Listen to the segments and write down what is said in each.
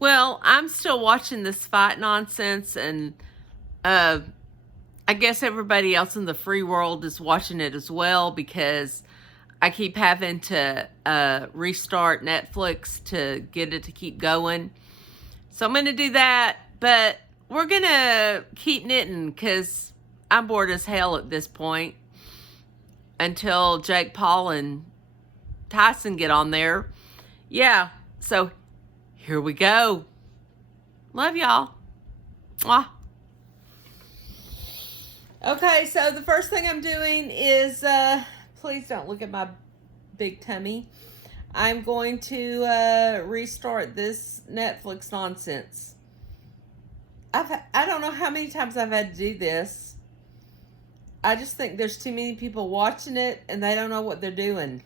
Well, I'm still watching this fight nonsense, and uh, I guess everybody else in the free world is watching it as well because I keep having to restart Netflix to get it to keep going. So I'm going to do that, but we're going to keep knitting because I'm bored as hell at this point until Jake Paul and Tyson get on there. Yeah, so here we go. Love y'all. Mwah. Okay, so the first thing I'm doing is, please don't look at my big tummy. I'm going to restart this Netflix nonsense. I don't know how many times I've had to do this. I just think there's too many people watching it and they don't know what they're doing.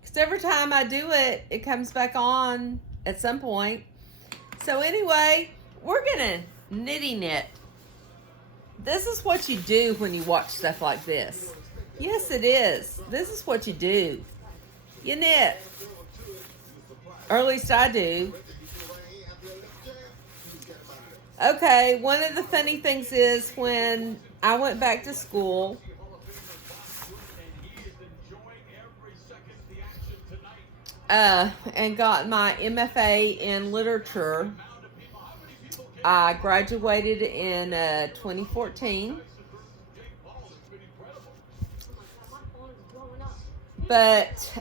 Because every time I do it, it comes back on at some point. So anyway, we're going to nitty knit. This is what you do when you watch stuff like this. Yes, it is. This is what you do. You knit. Or at least I do. Okay, one of the funny things is when I went back to school, and got my MFA in literature. I graduated in 2014. But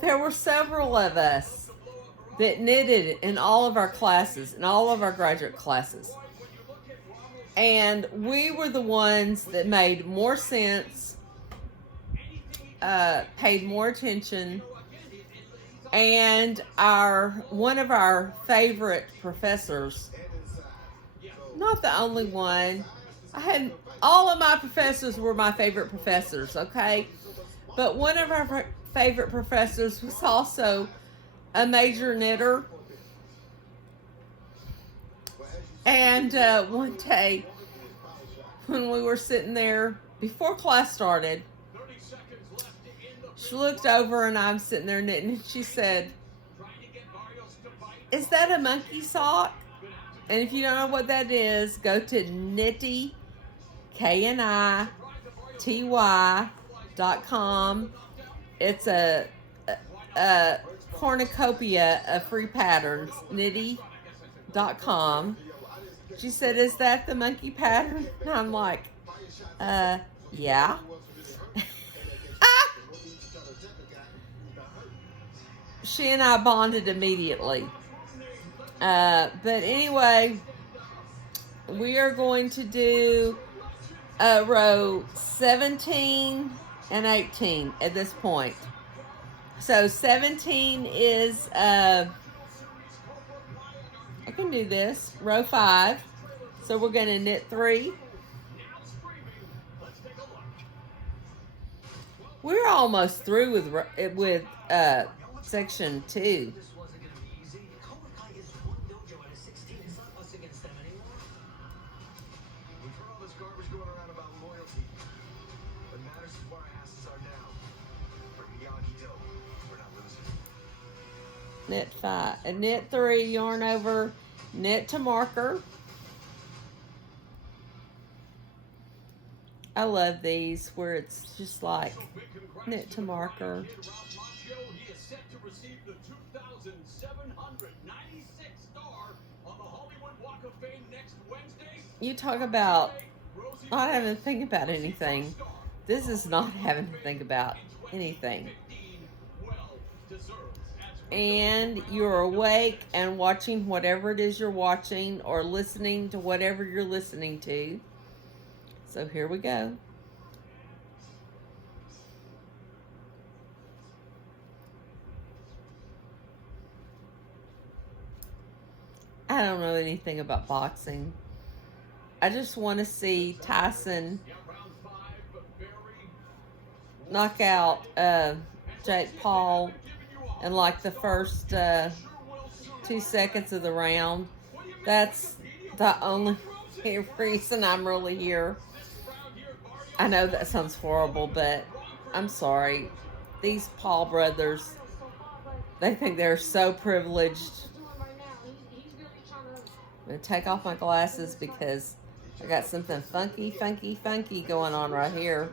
there were several of us that knitted in all of our classes, in all of our graduate classes. And we were the ones that made more sense, paid more attention, and one of our favorite professors, not the only one, all of my professors were my favorite professors, okay? But one of our favorite professors was also a major knitter. And one day, when we were sitting there, before class started, she looked over and I'm sitting there knitting, and she said, "Is that a monkey sock?" And if you don't know what that is, go to Knitty, KNITY.com. It's a cornucopia of free patterns, Knitty.com. She said, "Is that the monkey pattern?" And I'm like, yeah. She and I bonded immediately. But anyway, we are going to do row 17 and 18 at this point. So 17 is, I can do this, row 5. So we're going to knit 3. We're almost through with section 2. Knit 5, knit 3, yarn over, knit to marker. I love these where it's just like knit to marker. You talk about not having to think about anything. This is not having to think about anything. And you're awake and watching whatever it is you're watching, or listening to whatever you're listening to. So here we go. I don't know anything about boxing. I just want to see Tyson knock out Jake Paul in like the first 2 seconds of the round. That's the only reason I'm really here. I know that sounds horrible, but I'm sorry. These Paul brothers, They think they're so privileged. I'm going to take off my glasses because I got something funky going on right here.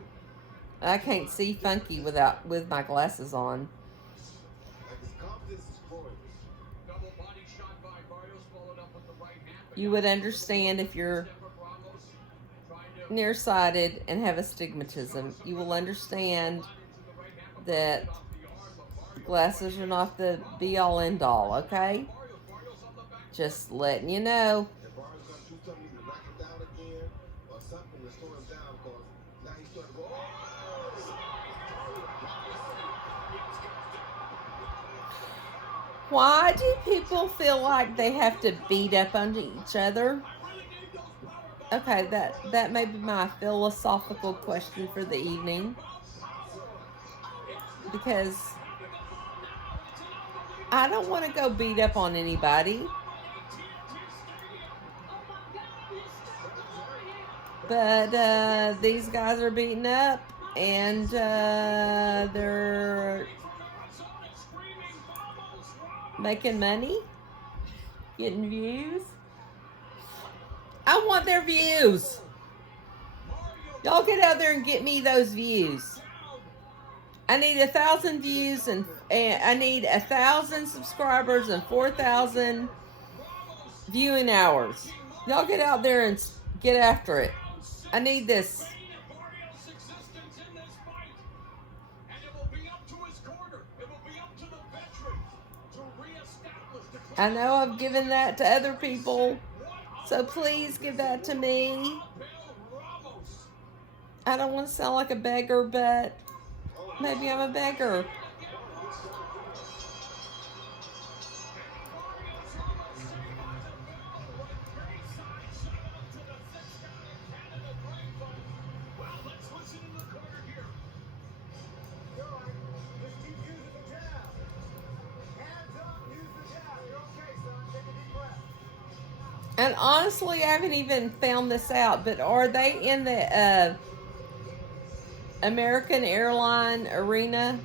I can't see funky with my glasses on. You would understand if you're nearsighted and have astigmatism. You will understand that glasses are not the be-all end-all, okay? Just letting you know. Why do people feel like they have to beat up on each other? Okay, that may be my philosophical question for the evening. Because I don't want to go beat up on anybody. But these guys are beating up, and they're making money, getting views. I want their views. Y'all get out there and get me those views. I need 1,000 views, and I need 1,000 subscribers and 4,000 viewing hours. Y'all get out there and get after it. I need this. I know I've given that to other people, so please give that to me. I don't want to sound like a beggar, but maybe I'm a beggar. And honestly, I haven't even found this out, but are they in the American Airline Arena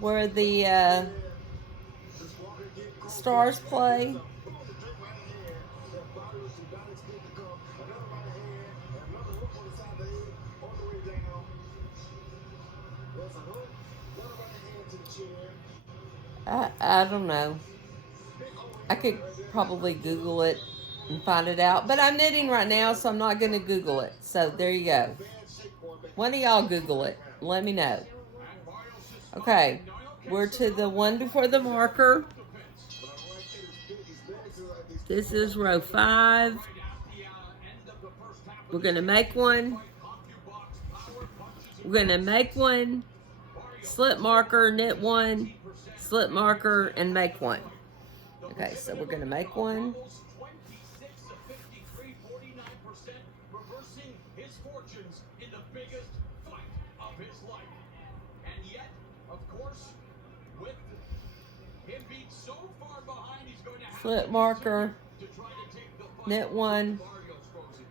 where the Stars play? I don't know. I could probably Google it and find it out. But I'm knitting right now, so I'm not going to Google it. So there you go. One of y'all Google it. Let me know. Okay. We're to the one before the marker. This is row 5. We're going to make one. We're going to make one. Slip marker, knit one. Slip marker, and make one. Okay, so we're going to make one. Slip marker, knit one,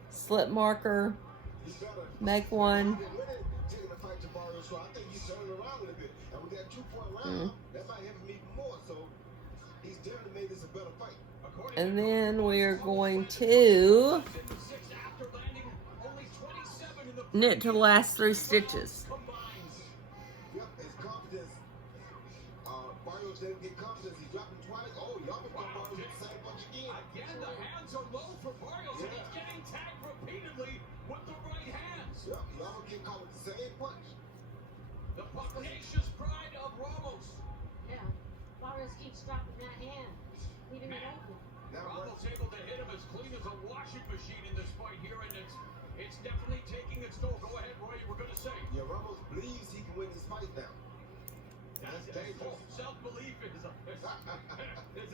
slip marker, make one. And then we're going to knit to the last 3 stitches. The pugnacious pride of Ramos. Yeah, Barrios keeps dropping that hand, leaving it open. Ramos able to hit him as clean as a washing machine in this fight here, and it's definitely taking its toll. Go ahead, Roy, you were going to say. Yeah, Ramos believes he can win this fight now. That's dangerous. Self-belief is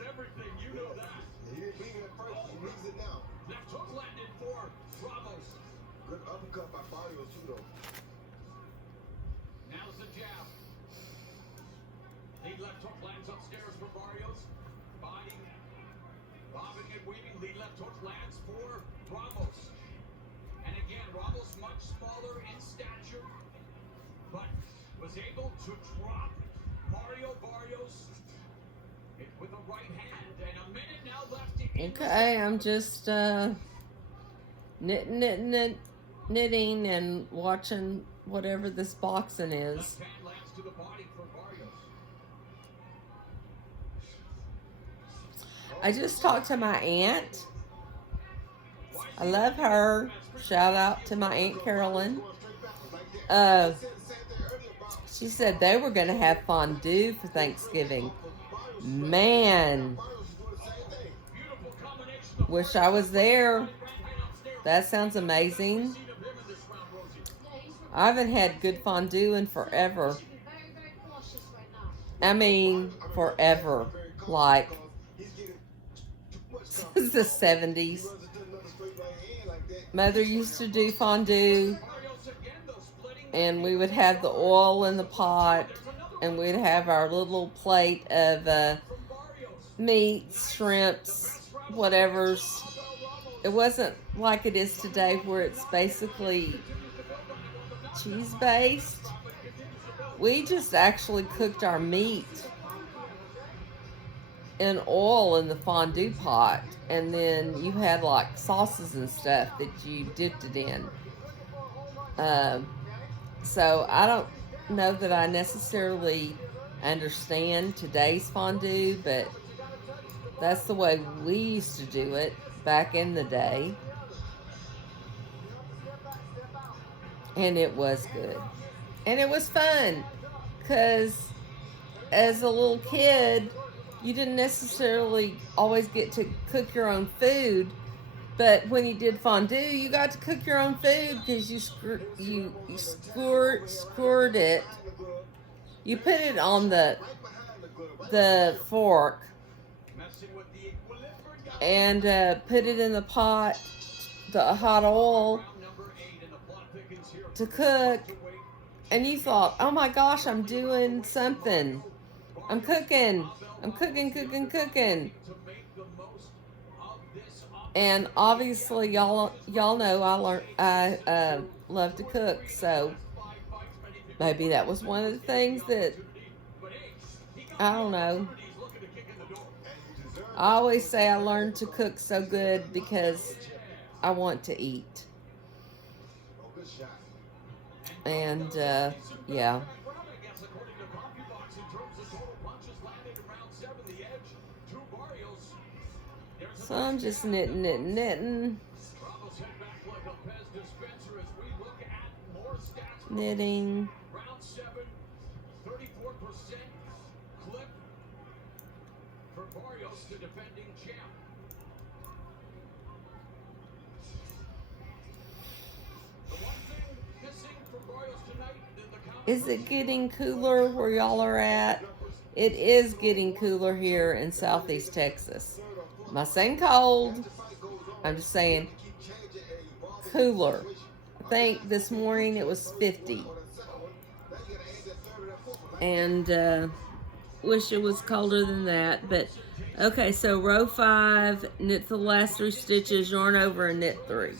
everything, you know that. He didn't believe it at first, he believes it now. Left hook landed for Ramos. Good uppercut by Barrios too, though. Now's the jab. Lead left hook lands upstairs for Barrios. Body, bobbing and weaving. Lead left hook lands for Ramos. And again, Ramos much smaller in stature, but was able to drop Mario Barrios hit with the right hand, and a minute now left in Okay, I'm just knitting and watching whatever this boxing is. left hand lands to the body for Barrios. I just talked to my aunt. I love her. Shout out to my Aunt Carolyn. She said they were going to have fondue for Thanksgiving. Man, Beautiful combination of wish I was there. That sounds amazing. scene of him in this round, Rosie. Yeah, he's I haven't had good fondue in forever. should be very, very cautious right now. I mean, forever. Like, since the 70s. Mother used to do fondue, Barrios again, though, splitting. and we would have the oil in the pot, and we'd have our little plate of From Barrios. meats, shrimps, whatever's. It wasn't like it is today where it's basically cheese based. We just actually cooked our meat in oil in the fondue pot, and then you had like sauces and stuff that you dipped it in. So I don't know that I necessarily understand today's fondue, but that's the way we used to do it back in the day. And it was good. And it was fun. Because as a little kid, you didn't necessarily always get to cook your own food. But when you did fondue, you got to cook your own food because you scored it. You put it on the fork Messing with the equilibrium. and put it in the pot, the hot oil Round number 8, and the plot thickens here. to cook. To wait. And you thought, oh my gosh, I'm doing something. I'm cooking. I'm cooking. To make the most of this And obviously, y'all know I love to cook, so maybe that was one of the things that, I don't know. I always say I learned to cook so good because I want to eat. And yeah. So I'm just knitting. Knitting. Round 7, 34% clip for Barrios, the defending champ. The one thing missing for Barrios tonight in the count. Is it getting cooler where y'all are at? It is getting cooler here in Southeast Texas. I'm not saying cold. I'm just saying cooler. I think this morning it was 50. And wish it was colder than that. But okay, so row 5, knit the last 3 stitches, yarn over and knit 3.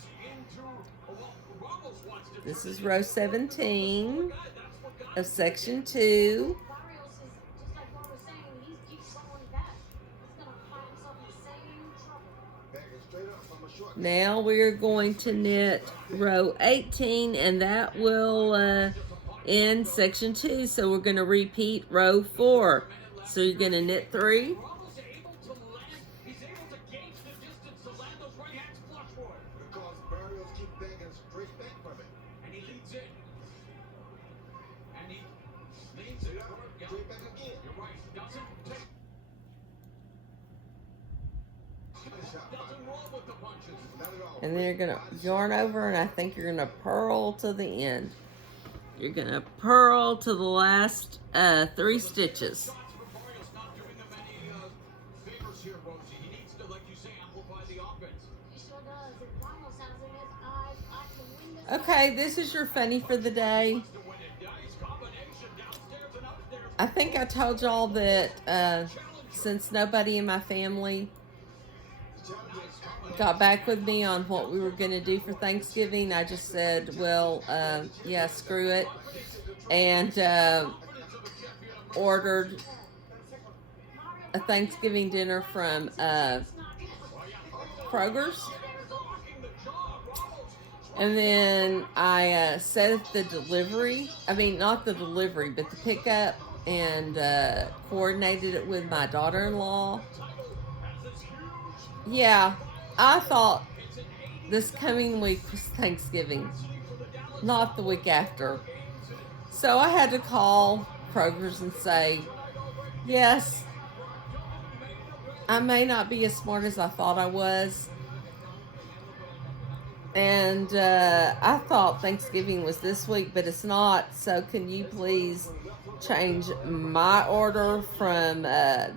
This is row 17 of section 2. Barrios is, just like Ron was saying, he keeps going back. He's going to find himself in the same trouble. Now we're going to knit row 18, and that will end section 2. So we're going to repeat row 4. So you're going to knit 3, Ramos able to land. He's able to gauge the distance to land those right hands flushward. Because Barrios keep banging straight back from it. And he leads in. And he leans it. Yeah, Straight back again. you're right. Doesn't take. Doesn't roll with the punches. Not at all. and then you're going to yarn over, and I think you're going to purl to the end. You're going to purl to the last 3 stitches. Shots from Barrios not doing him any favors here, Rosie. He needs to, like you say, amplify the offense. He sure does. If Ramos has in his eyes, I can win this. Okay, this is your funny for the day. To win it. Nice combination downstairs and upstairs. I think I told y'all that since nobody in my family got back with me on what we were going to do for Thanksgiving, I just said, well, yeah, screw it. And ordered a Thanksgiving dinner from Kroger's. And then I set up the delivery. I mean, not the delivery, but the pickup, and coordinated it with my daughter-in-law. Yeah, I thought this coming week was Thanksgiving, not the week after. So I had to call Kroger's and say, yes, I may not be as smart as I thought I was. And I thought Thanksgiving was this week, but it's not. So can you please change my order from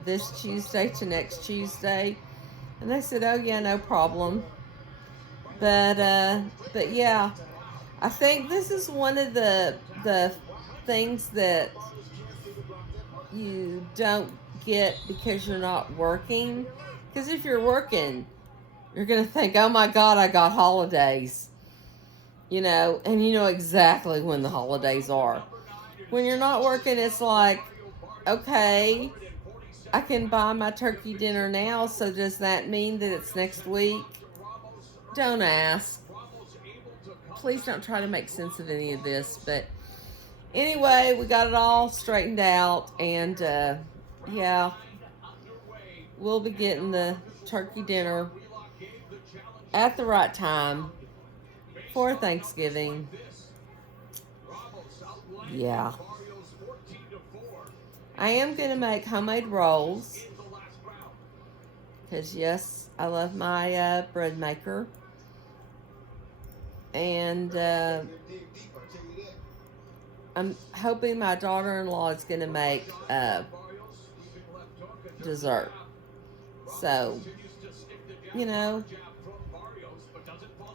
this Tuesday to next Tuesday? And they said, oh yeah, no problem. But yeah, I think this is one of the things that you don't get because you're not working. Because if you're working, you're going to think, oh my God, I got holidays. You know, and you know exactly when the holidays are. When you're not working, it's like, okay, I can buy my turkey dinner now, so does that mean that it's next week? Don't ask. Please don't try to make sense of any of this. But anyway, we got it all straightened out, and yeah, we'll be getting the turkey dinner at the right time for Thanksgiving. Yeah. I am going to make homemade rolls. Because, yes, I love my bread maker. And I'm hoping my daughter-in-law is going to make dessert. So, you know,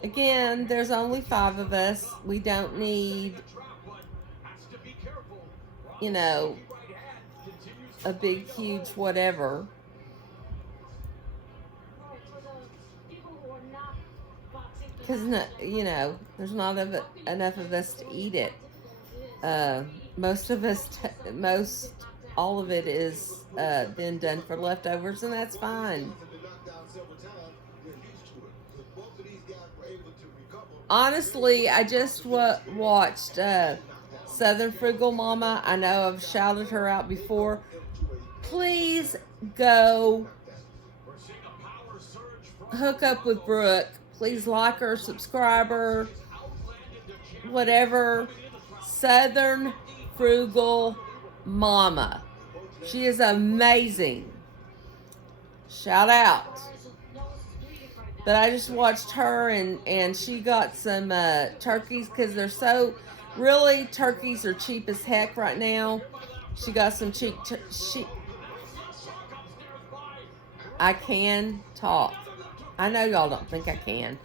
again, there's only 5 of us. We don't need, you know, a big, huge whatever. Because, you know, there's not enough of us to eat it. Most of us, all of it is then done for leftovers, and that's fine. Honestly, I just watched Southern Frugal Mama. I know I've shouted her out before. Please go hook up with Brooke. Please like her, subscribe her, whatever. Southern Frugal Mama. She is amazing. Shout out. But I just watched her, and she got some turkeys, because they're so, really, turkeys are cheap as heck right now. She got some cheap, I can talk. I know y'all don't think I can.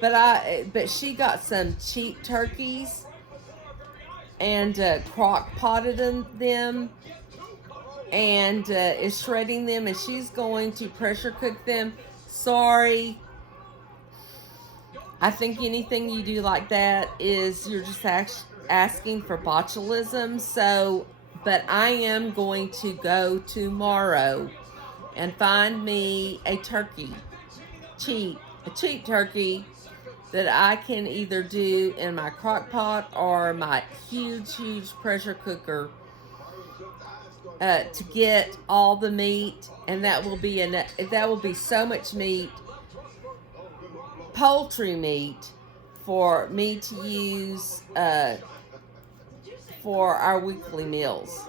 But she got some cheap turkeys, and crock potted them, and is shredding them, and she's going to pressure cook them. Sorry. I think anything you do like that is you're just asking for botulism. So, but I am going to go tomorrow and find me a turkey, a cheap turkey that I can either do in my crock pot or my huge pressure cooker to get all the meat, and that will be so much meat, poultry meat, for me to use for our weekly meals.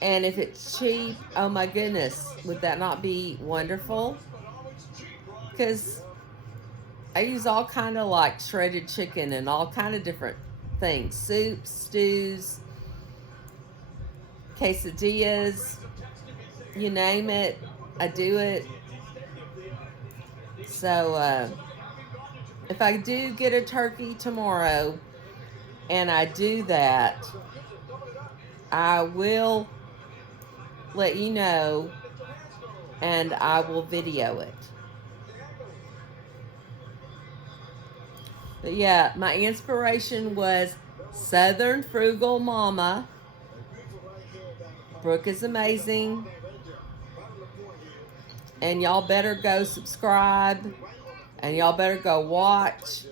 And if it's cheap, oh my goodness, would that not be wonderful? Because I use all kind of like shredded chicken and all kind of different things. Soups, stews, quesadillas, you name it, I do it. So, if I do get a turkey tomorrow and I do that, I will let you know, and I will video it. But yeah, my inspiration was Southern Frugal Mama. Brooke is amazing. And y'all better go subscribe. And y'all better go watch.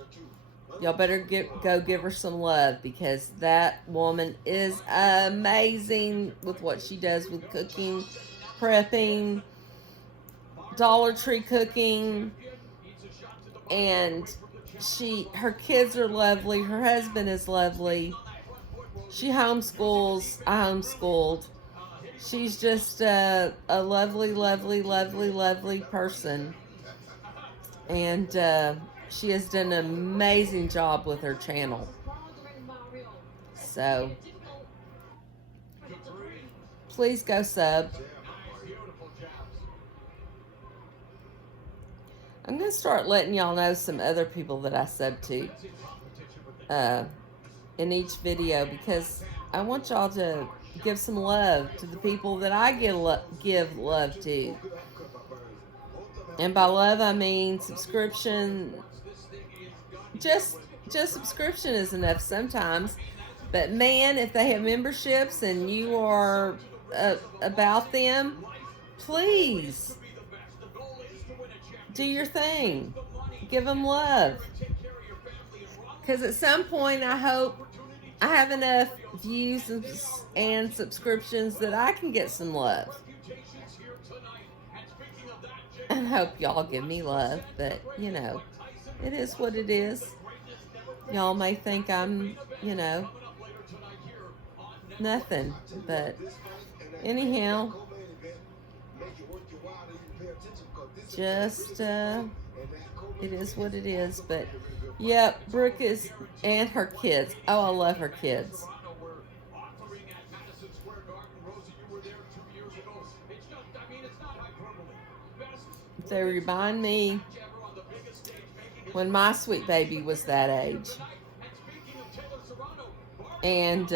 Y'all better go give her some love, because that woman is amazing with what she does with cooking, prepping, Dollar Tree cooking. And her kids are lovely. Her husband is lovely. She homeschools. I homeschooled. She's just a lovely, lovely, lovely, lovely person. And she has done an amazing job with her channel. So, please go sub. I'm going to start letting y'all know some other people that I sub to in each video, because I want y'all to give some love to the people that I give love to. And by love, I mean subscription. Just subscription is enough sometimes. But man, if they have memberships and you are about them, please do your thing. Give them love. Because at some point, I hope I have enough views and subscriptions that I can get some love. And hope y'all give me love, but you know, it is what it is. Y'all may think I'm, you know, nothing, but anyhow, just it is what it is. But yep, Brooke is, and her kids. Oh, I love her kids. They remind me when my sweet baby was that age. And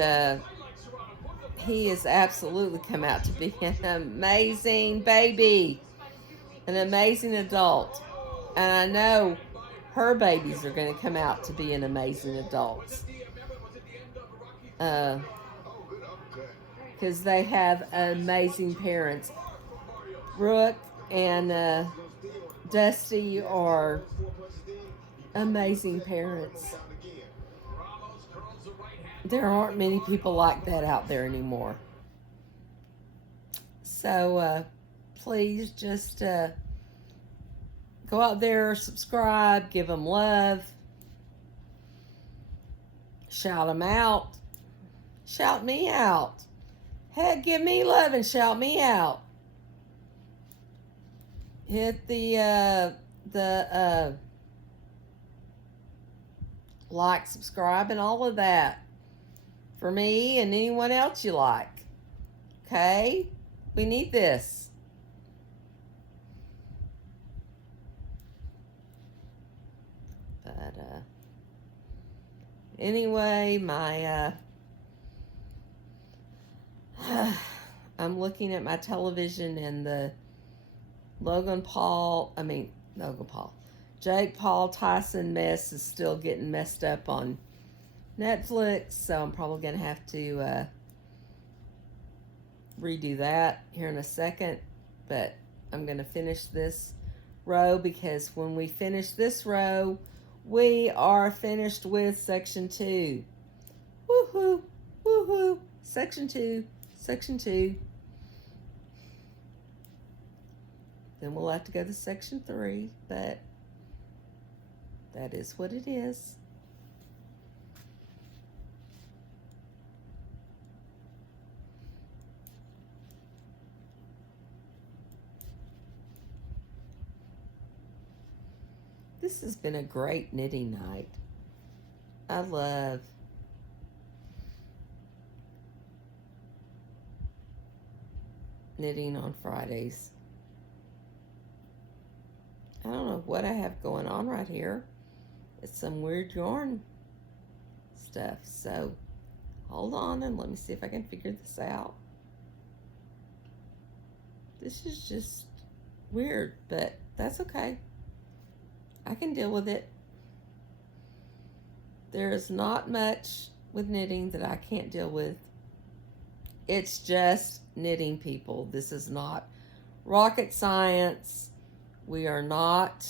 he has absolutely come out to be an amazing baby, an amazing adult. And I know her babies are going to come out to be an amazing adults. Because they have amazing parents. Brooke and Dusty are amazing parents. There aren't many people like that out there anymore. So please just go out there, subscribe, give them love, shout them out, shout me out. Heck, give me love and shout me out. Hit the like, subscribe, and all of that for me and anyone else you like. Okay? We need this. But anyway, I'm looking at my television, and the Jake Paul Tyson mess is still getting messed up on Netflix, so I'm probably going to have to redo that here in a second. But I'm going to finish this row, because when we finish this row, we are finished with section 2. Woohoo! Woohoo! Section 2. Section 2. Then we'll have to go to section 3, but that is what it is. This has been a great knitting night. I love knitting on Fridays. I don't know what I have going on right here. It's some weird yarn stuff. So hold on and let me see if I can figure this out. This is just weird, but that's okay. I can deal with it. There is not much with knitting that I can't deal with. It's just knitting, people. This is not rocket science. We are not,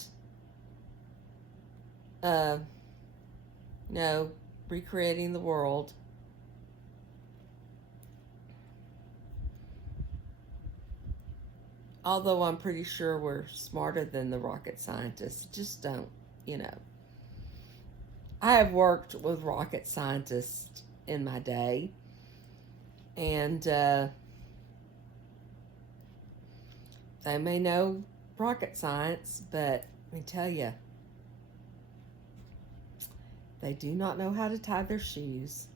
recreating the world. Although I'm pretty sure we're smarter than the rocket scientists. Just don't, I have worked with rocket scientists in my day. And they may know rocket science, but let me tell you, they do not know how to tie their shoes.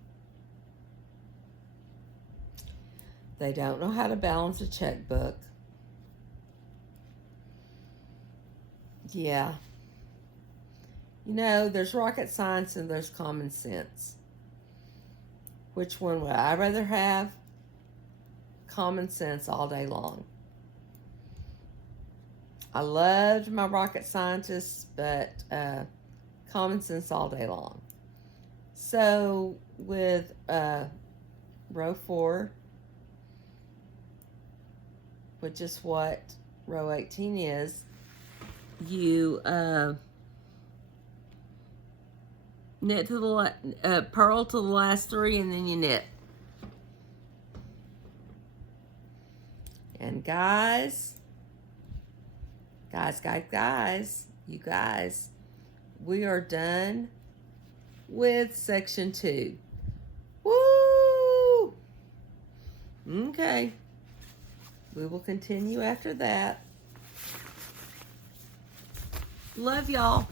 They don't know how to balance a checkbook. Yeah. There's rocket science and there's common sense. Which one would I rather have? Common sense all day long. I loved my rocket scientists, but common sense all day long. So with row 4, which is what row 18 is, you knit to the purl to the last 3, and then you knit. And guys, you guys, we are done with section 2. Woo! Okay. We will continue after that. Love y'all.